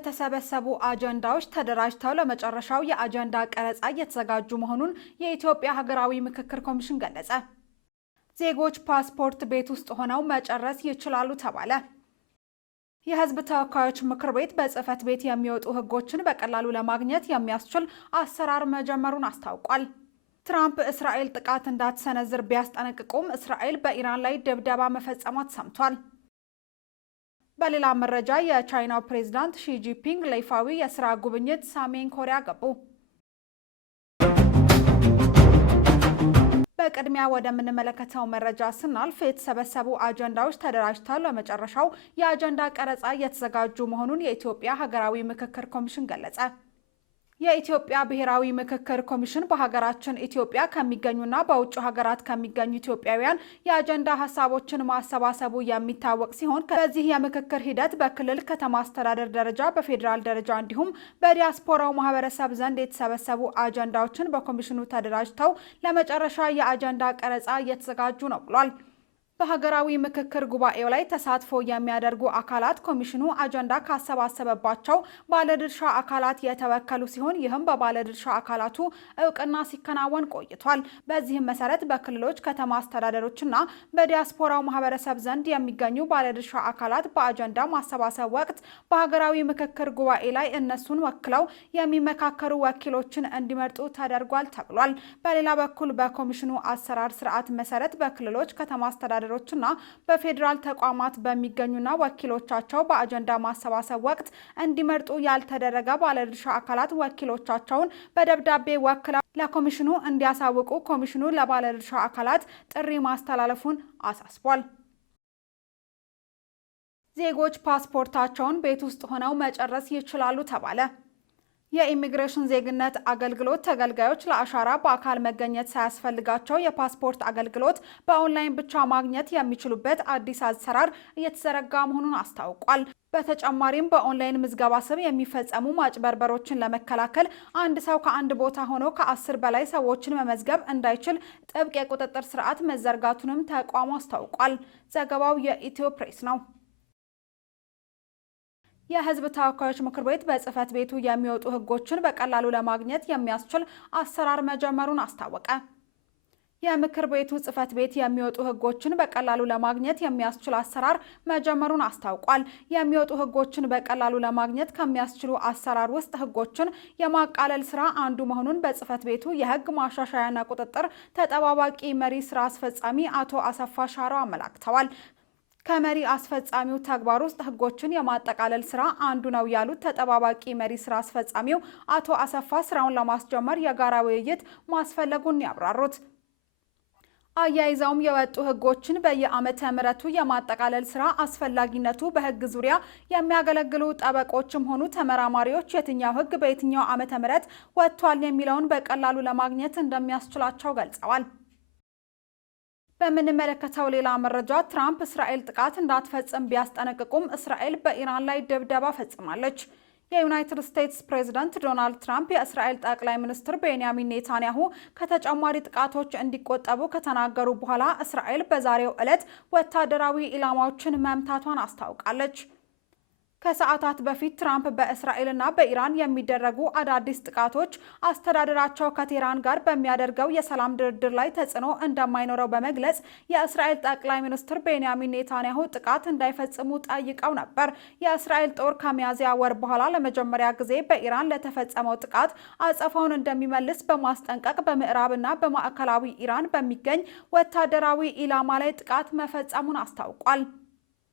የተሰበሰቡ አጀንዳዎች ተደራጅተው ለመጨረሻው የአጀንዳ ቀረጻ እየተዘጋጁ መሆኑን የኢትዮጵያ ሀገራዊ ምክክር ኮሚሽን ገለጸ። ዜጎች ፓስፖርት ቤት ውስጥ ሆነው መጨረስ ይችላሉ ተባለ። የሕዝብ ተወካዮች ምክር ቤት በጽህፈት ቤት የሚወጡ ሕጎችን በቀላሉ ለማግኘት የሚያስችል አሰራር መጀመሩን አስታውቋል። ትራምፕ እስራኤል ጥቃት እንዳትሰነዝር ቢያስጠነቅቁም እስራኤል በኢራን ላይ ድብደባ መፈጸሟ ተሰምቷል። በሌላ መረጃ የቻይናው ፕሬዝዳንት ሺ ጂንፒንግ ለይፋዊ የስራ ጉብኝት ሰሜን ኮሪያ ገቡ። በቅድሚያ ወደምንመለከተው መረጃ ስናልፍ የተሰበሰቡ አጀንዳዎች ተደራጅተው ለመጨረሻው የአጀንዳ ቀረጻ እየተዘጋጁ መሆኑን የኢትዮጵያ ሀገራዊ ምክክር ኮሚሽን ገለጸ። የኢትዮጵያ ብሔራዊ ምክክር ኮሚሽን በሀገራችን ኢትዮጵያ ከሚገኙና በውጭ ሀገራት ከሚገኙ ኢትዮጵያውያን የአጀንዳ ሀሳቦችን ማሰባሰቡ የሚታወቅ ሲሆን በዚህ የምክክር ሂደት በክልል ከተማ አስተዳደር ደረጃ፣ በፌዴራል ደረጃ እንዲሁም በዲያስፖራው ማህበረሰብ ዘንድ የተሰበሰቡ አጀንዳዎችን በኮሚሽኑ ተደራጅተው ለመጨረሻ የአጀንዳ ቀረጻ እየተዘጋጁ ነው ብሏል። በሀገራዊ ምክክር ጉባኤው ላይ ተሳትፎ የሚያደርጉ አካላት ኮሚሽኑ አጀንዳ ካሰባሰበባቸው ባለድርሻ አካላት የተወከሉ ሲሆን ይህም በባለድርሻ አካላቱ እውቅና ሲከናወን ቆይቷል። በዚህም መሰረት በክልሎች ከተማ አስተዳደሮችና በዲያስፖራው ማህበረሰብ ዘንድ የሚገኙ ባለድርሻ አካላት በአጀንዳ ማሰባሰብ ወቅት በሀገራዊ ምክክር ጉባኤ ላይ እነሱን ወክለው የሚመካከሩ ወኪሎችን እንዲመርጡ ተደርጓል ተብሏል። በሌላ በኩል በኮሚሽኑ አሰራር ስርዓት መሰረት በክልሎች ከተማ አስተዳደሮችና በፌዴራል ተቋማት በሚገኙና ወኪሎቻቸው በአጀንዳ ማሰባሰብ ወቅት እንዲመርጡ ያልተደረገ ባለድርሻ አካላት ወኪሎቻቸውን በደብዳቤ ወክለው ለኮሚሽኑ እንዲያሳውቁ ኮሚሽኑ ለባለድርሻ አካላት ጥሪ ማስተላለፉን አሳስቧል። ዜጎች ፓስፖርታቸውን ቤት ውስጥ ሆነው መጨረስ ይችላሉ ተባለ። የኢሚግሬሽን ዜግነት አገልግሎት ተገልጋዮች ለአሻራ በአካል መገኘት ሳያስፈልጋቸው የፓስፖርት አገልግሎት በኦንላይን ብቻ ማግኘት የሚችሉበት አዲስ አሰራር እየተዘረጋ መሆኑን አስታውቋል። በተጨማሪም በኦንላይን ምዝገባ ስም የሚፈጸሙ ማጭበርበሮችን ለመከላከል አንድ ሰው ከአንድ ቦታ ሆኖ ከ10 በላይ ሰዎችን መመዝገብ እንዳይችል ጥብቅ የቁጥጥር ስርዓት መዘርጋቱንም ተቋሙ አስታውቋል። ዘገባው የኢትዮ ፕሬስ ነው። የሕዝብ ተወካዮች ምክር ቤት በጽህፈት ቤቱ የሚወጡ ሕጎችን በቀላሉ ለማግኘት የሚያስችል አሰራር መጀመሩን አስታወቀ። የምክር ቤቱ ጽህፈት ቤት የሚወጡ ሕጎችን በቀላሉ ለማግኘት የሚያስችል አሰራር መጀመሩን አስታውቋል። የሚወጡ ሕጎችን በቀላሉ ለማግኘት ከሚያስችሉ አሰራር ውስጥ ሕጎችን የማቃለል ስራ አንዱ መሆኑን በጽህፈት ቤቱ የሕግ ማሻሻያና ቁጥጥር ተጠባባቂ መሪ ስራ አስፈጻሚ አቶ አሰፋ ሻራው አመላክተዋል። ከመሪ አስፈጻሚው ተግባር ውስጥ ሕጎችን የማጠቃለል ስራ አንዱ ነው ያሉት ተጠባባቂ መሪ ስራ አስፈጻሚው አቶ አሰፋ ስራውን ለማስጀመር የጋራ ውይይት ማስፈለጉን ያብራሩት። አያይዘውም የወጡ ሕጎችን በየዓመተ ምሕረቱ የማጠቃለል ስራ አስፈላጊነቱ በሕግ ዙሪያ የሚያገለግሉ ጠበቆችም ሆኑ ተመራማሪዎች የትኛው ሕግ በየትኛው ዓመተ ምሕረት ወጥቷል የሚለውን በቀላሉ ለማግኘት እንደሚያስችላቸው ገልጸዋል። በምንመለከተው ሌላ መረጃ ትራምፕ እስራኤል ጥቃት እንዳትፈጽም ቢያስጠነቅቁም እስራኤል በኢራን ላይ ድብደባ ፈጽማለች። የዩናይትድ ስቴትስ ፕሬዝዳንት ዶናልድ ትራምፕ የእስራኤል ጠቅላይ ሚኒስትር ቤንያሚን ኔታንያሁ ከተጨማሪ ጥቃቶች እንዲቆጠቡ ከተናገሩ በኋላ እስራኤል በዛሬው ዕለት ወታደራዊ ኢላማዎችን መምታቷን አስታውቃለች። ከሰዓታት በፊት ትራምፕ በእስራኤልና በኢራን የሚደረጉ አዳዲስ ጥቃቶች አስተዳደራቸው ከቴህራን ጋር በሚያደርገው የሰላም ድርድር ላይ ተጽዕኖ እንደማይኖረው በመግለጽ የእስራኤል ጠቅላይ ሚኒስትር ቤንያሚን ኔታንያሁ ጥቃት እንዳይፈጽሙ ጠይቀው ነበር። የእስራኤል ጦር ከሚያዝያ ወር በኋላ ለመጀመሪያ ጊዜ በኢራን ለተፈጸመው ጥቃት አጸፋውን እንደሚመልስ በማስጠንቀቅ በምዕራብና በማዕከላዊ ኢራን በሚገኝ ወታደራዊ ኢላማ ላይ ጥቃት መፈጸሙን አስታውቋል።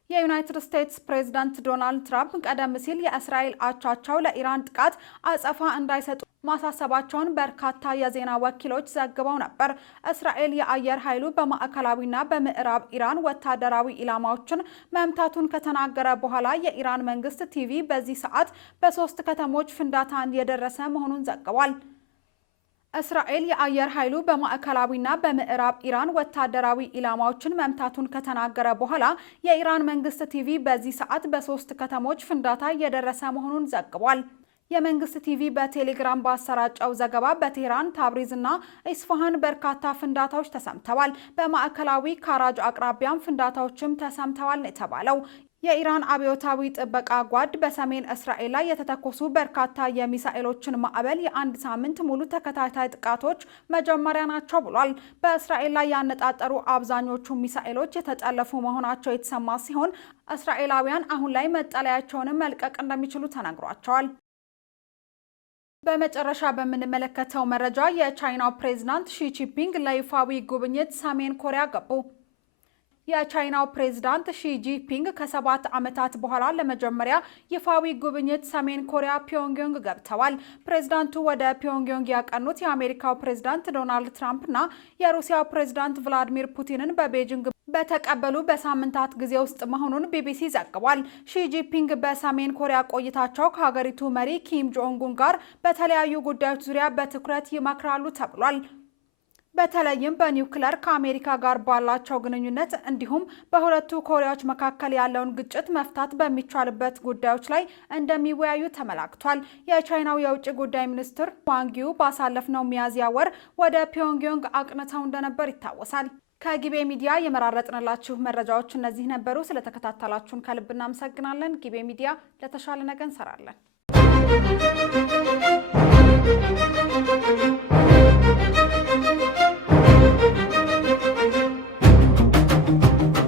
የዩናይትድ ስቴትስ ፕሬዝዳንት ዶናልድ ትራምፕ ቀደም ሲል የእስራኤል አቻቸው ለኢራን ጥቃት አጸፋ እንዳይሰጡ ማሳሰባቸውን በርካታ የዜና ወኪሎች ዘግበው ነበር። እስራኤል የአየር ኃይሉ በማዕከላዊና በምዕራብ ኢራን ወታደራዊ ኢላማዎችን መምታቱን ከተናገረ በኋላ የኢራን መንግስት ቲቪ በዚህ ሰዓት በ3 ከተሞች ፍንዳታ የደረሰ መሆኑን ዘግቧል። እስራኤል የአየር ኃይሉ በማዕከላዊና በምዕራብ ኢራን ወታደራዊ ኢላማዎችን መምታቱን ከተናገረ በኋላ የኢራን መንግስት ቲቪ በዚህ ሰዓት በ3 ከተሞች ፍንዳታ እየደረሰ መሆኑን ዘግቧል። የመንግስት ቲቪ በቴሌግራም ባሰራጨው ዘገባ በቴህራን፣ ታብሪዝና ኢስፋሃን በርካታ ፍንዳታዎች ተሰምተዋል። በማዕከላዊ ካራጅ አቅራቢያም ፍንዳታዎችም ተሰምተዋል ነው የተባለው። የኢራን አብዮታዊ ጥበቃ ጓድ በሰሜን እስራኤል ላይ የተተኮሱ በርካታ የሚሳኤሎችን ማዕበል የአንድ ሳምንት ሙሉ ተከታታይ ጥቃቶች መጀመሪያ ናቸው ብሏል። በእስራኤል ላይ ያነጣጠሩ አብዛኞቹ ሚሳኤሎች የተጠለፉ መሆናቸው የተሰማ ሲሆን እስራኤላውያን አሁን ላይ መጠለያቸውን መልቀቅ እንደሚችሉ ተነግሯቸዋል። በመጨረሻ በምንመለከተው መረጃ የቻይናው ፕሬዝዳንት ሺ ጂንፒንግ ለይፋዊ ጉብኝት ሰሜን ኮሪያ ገቡ። የቻይናው ፕሬዝዳንት ሺ ጂንፒንግ ከ7 ዓመታት በኋላ ለመጀመሪያ ይፋዊ ጉብኝት ሰሜን ኮሪያ ፒዮንግያንግ ገብተዋል። ፕሬዝዳንቱ ወደ ፒዮንግያንግ ያቀኑት የአሜሪካው ፕሬዝዳንት ዶናልድ ትራምፕና የሩሲያው ፕሬዝዳንት ቭላዲሚር ፑቲንን በቤጂንግ በተቀበሉ በሳምንታት ጊዜ ውስጥ መሆኑን ቢቢሲ ዘግቧል። ሺ ጂንፒንግ በሰሜን ኮሪያ ቆይታቸው ከሀገሪቱ መሪ ኪም ጆንግ ኡን ጋር በተለያዩ ጉዳዮች ዙሪያ በትኩረት ይመክራሉ ተብሏል። በተለይም በኒውክለር ከአሜሪካ ጋር ባላቸው ግንኙነት እንዲሁም በሁለቱ ኮሪያዎች መካከል ያለውን ግጭት መፍታት በሚቻልበት ጉዳዮች ላይ እንደሚወያዩ ተመላክቷል። የቻይናው የውጭ ጉዳይ ሚኒስትር ዋንጊው ባሳለፍነው ሚያዝያ ወር ወደ ፒዮንግያንግ አቅንተው እንደነበር ይታወሳል። ከጊቤ ሚዲያ የመራረጥንላችሁ መረጃዎች እነዚህ ነበሩ። ስለተከታተላችሁን ከልብ እናመሰግናለን። ጊቤ ሚዲያ ለተሻለ ነገ እንሰራለን።